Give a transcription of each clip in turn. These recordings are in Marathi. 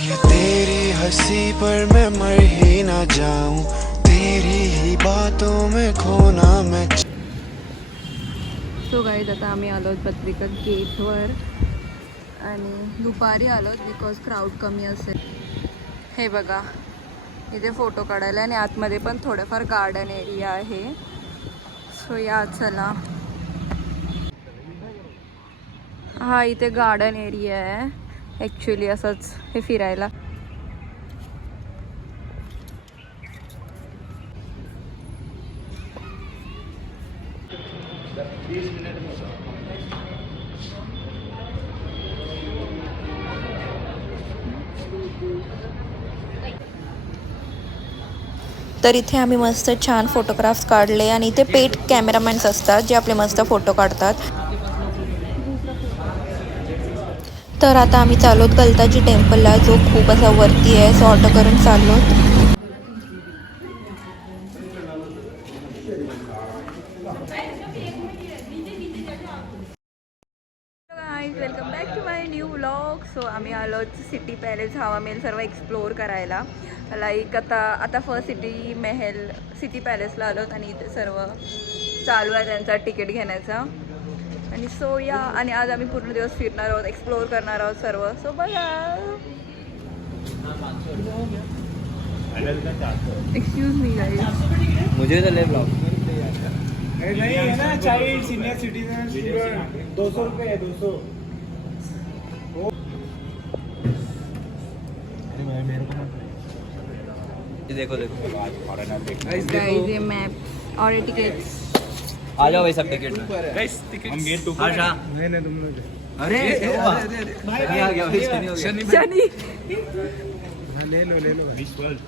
ये तेरी हंसी पर मैं मर ही ना जाऊं, तेरी ही बातों में खोना मैं। सो गाईज आता आम्ही आलो पत्रिका गेटवर आणि दुपारी आलो बिकॉज क्राऊड कमी असेल. हे बघा इथे फोटो काढायला आणि आतमध्ये पण थोडंफार गार्डन एरिया आहे. सो या चला. हा इथे गार्डन एरिया आहे ॲक्च्युली असंच हे फिरायला. तर इथे आम्ही मस्त छान फोटोग्राफ्स काढले आणि इथे पेड कॅमेरामॅन्स असतात जे आपले मस्त फोटो काढतात. तर आता आम्ही चाललोत गलताजी टेम्पलला जो खूप असा वरती आहे. सो ऑटो करून चाललोत. Welcome back to my new vlog. So आम्ही आलो सिटी पॅलेस हवा महल सर्व एक्सप्लोअर करायला. लाईक आता फर्स्ट सिटी पॅलेसला आलोत आणि इथे सर्व चालू आहे त्यांचा तिकीट घेण्याचा. आणि सो या आणि आज आम्ही पूर्ण दिवस फिरणार आहोत, एक्सप्लोअर करणार आहोत सर्व. सो बघा. एक्सक्यूज मी गाइस, मुझे तो ले ब्लॉग नहीं है ना. चाइल्ड सीनियर सिटीजन 200 रुपये है. 200. देखो गाइस ये मैप और ये टिकट्स. आ जाओ भाई सब टिकट में. गाइस टिकट हम गेट 2 पर. आशा नहीं तुम लोग. अरे शनि आ गया भाई. शनि शनी ले लो miss world.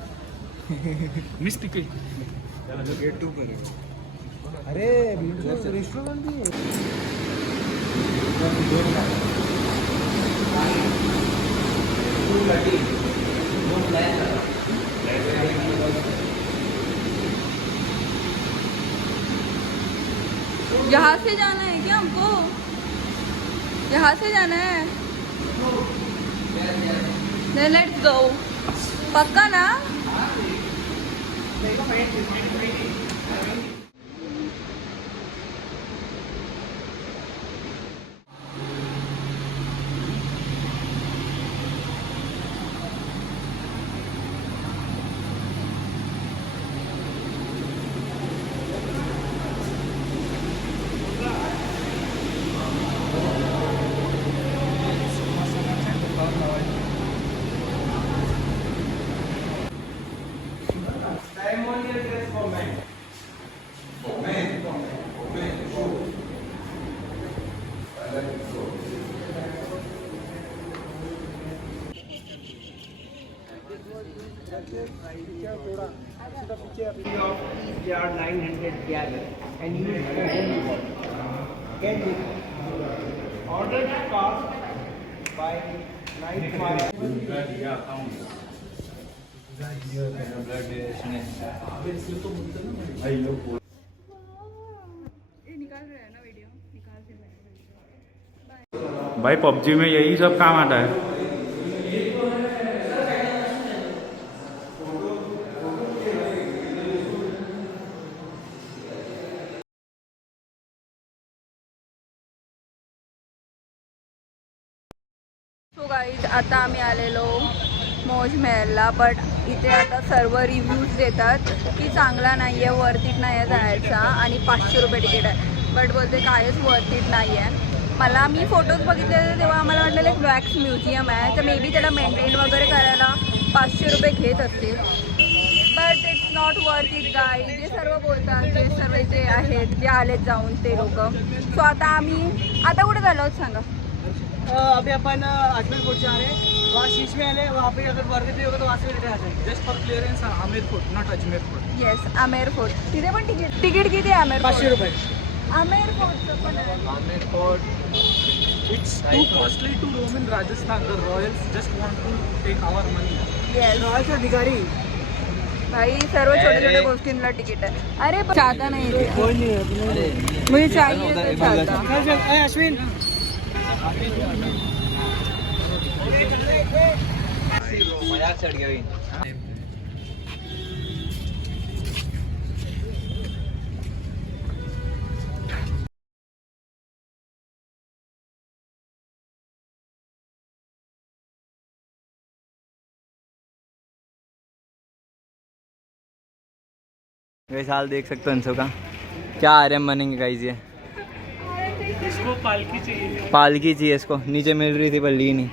Miss ticket gate 2 पर. अरे रेस्टोरेंट भी है. यहाँ से जाना है क्या हमको? यहाँ से जाना है. Let's go. पक्का ना? Yard 900 gallon and you can order cost by night 5. भाई पबजी में यही सब काम आता है. सो गाईज आता आम्ही आलेलो मौज महलला. बट इथे आता सर्व रिव्ह्यूज देतात की चांगला नाही आहे, वर्थ इट नाही आहे जायचा आणि 500 रुपये तिकीट आहे. बट बोलते काहीच वर्थ इट नाही आहे. मी फोटोज बघितले तेव्हा आम्हाला वाटलेलं एक वॅक्स म्युझियम आहे, तर मे बी त्याला मेंटेन वगैरे करायला 500 रुपये घेत असतील. But it's not worth it guys. जे सर्व बोलतात जे सर्व इथे आहेत जे आलेत जाऊन ते लोक. सो आता कुठे झालो आहोत सांगा. अभी अपन अजमेर फोर्ट जा रहे हैं. वहाँ शीश में आने वहाँ पे अगर वर्दी भी होगा तो वहाँ से भी आ जाएंगे. Just for clearance Amer fort not Ajmer fort. Yes Amer fort. तिथे पण तिकीट किती आहे आमेर? 500 रुपये. आमेर फोर्टचं पण आहे. Amer fort it's too costly to roam in Rajasthan. The royals just want to take our money. Yes royals अधिकारी भाई सर्व छोट्या छोट्या गोष्टींना तिकीट आहे. अरे चाहता नाही इथे. मुझे चाहिए तो चाहता. अश्विन बैक साइड गया भाई। वैसे हाल देख सकते हो इंसो का क्या आर्यम बनेंगे गाइस। ये इसको पालकी चाहिए। पालकी चाहिए इसको, नीचे मिल रही थी पर ली नहीं।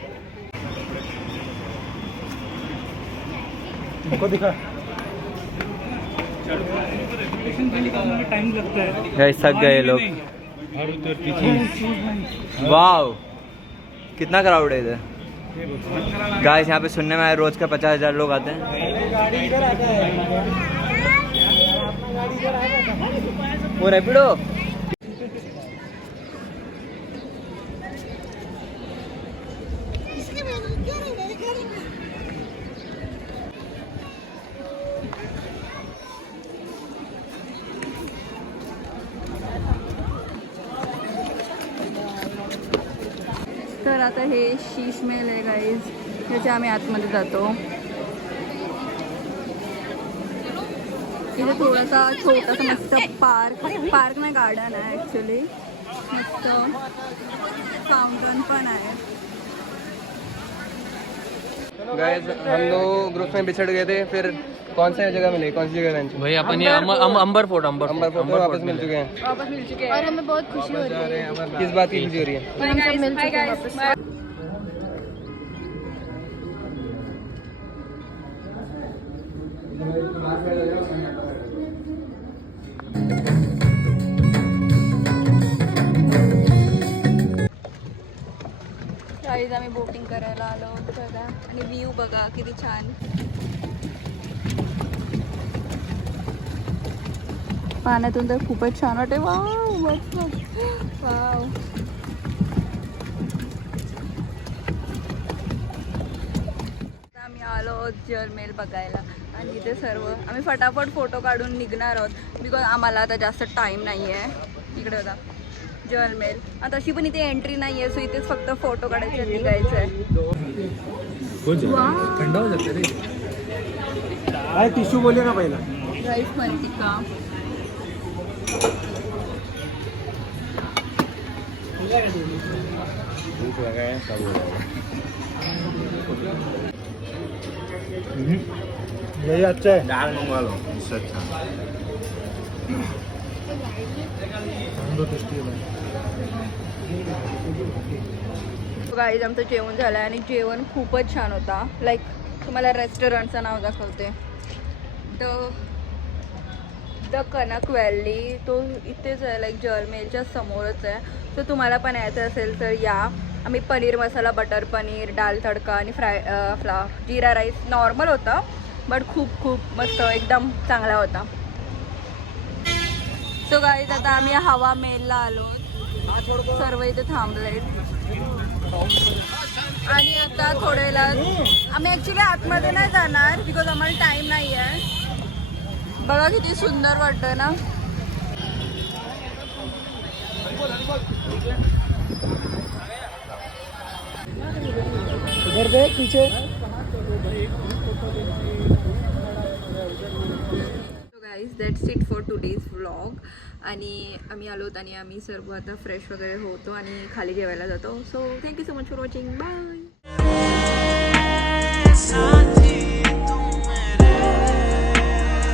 को दिखा टाइम लगता है। गाइस थक गए लोग। वाओ कितना क्राउड है इधर गाइस। यहाँ पे सुनने में आया रोज का 50,000 लोग आते हैं। वो रैपिडो तर आता हे शीश मेल आहे गाईज, त्याच्या आम्ही आतमध्ये जातो. इथे थोडासा छोटासा मस्त पार्क नाही गार्डन आहे ॲक्च्युली. मस्त फाउंटन पण आहे. गाइस हम लोग ग्रुप में बिछड़ गए थे, फिर कौन सा जगह मिली, कौन सी जगह बेंच भाई अपन ये अंबर फोर्ट वापस मिल चुके हैं। वापस मिल चुके हैं और हमें बहुत खुशी हो रही है. किस बात की खुशी हो रही है? हम सब मिल चुके हैं वापस. गाईज आम्ही बोटिंग करायला आलो बघा, आणि व्ह्यू बघा किती छान. पाण्यातून तर खूपच छान वाटते. वाव मस्त वाव. आम्ही आलो जलमेल बघायला आणि इथे सर्व आम्ही फटाफट फोटो काढून निघणार आहोत बिकॉज आम्हाला आता जास्त टाईम नाही आहे. इकडे होता जलमेल. आता तशी पण इथे एंट्री नाही आहे, सो इथेच फक्त फोटो काढायचे निघायचं आहे. थंडा हो जाते रे. काय टिश्यू बोले का पहिला? राईस मल्टिका. यही अच्छा है. दाल मंगवा लो, इससे अच्छा. गाईज आमचं जेवण झालं आहे आणि जेवण खूपच छान होता. लाईक तुम्हाला रेस्टॉरंटचं नाव दाखवते, द कनक व्हॅली. तो इथेच आहे, लाईक जलमेलच्या समोरच आहे. सो तुम्हाला पण यायचं असेल तर या. आम्ही पनीर मसाला, बटर पनीर, दाल तडका आणि जिरा राईस नॉर्मल होता, बट खूप खूप मस्त एकदम चांगला होता. सो गाईज आता आम्ही हवा मेलला आलो. सर्व इथे थांबले आणि आता थोड्या वेळात आम्ही ॲक्च्युली आतमध्ये नाही जाणार बिकॉज आम्हाला टाईम नाही आहे. बघा किती सुंदर वाटतं ना. उधर देख पीछे. Guys that's it for today's vlog. आणि आम्ही आलोत आणि आम्ही सर्व आता फ्रेश वगैरे होतो आणि खाली जेवायला जातो. So thank you so much for watching. Bye.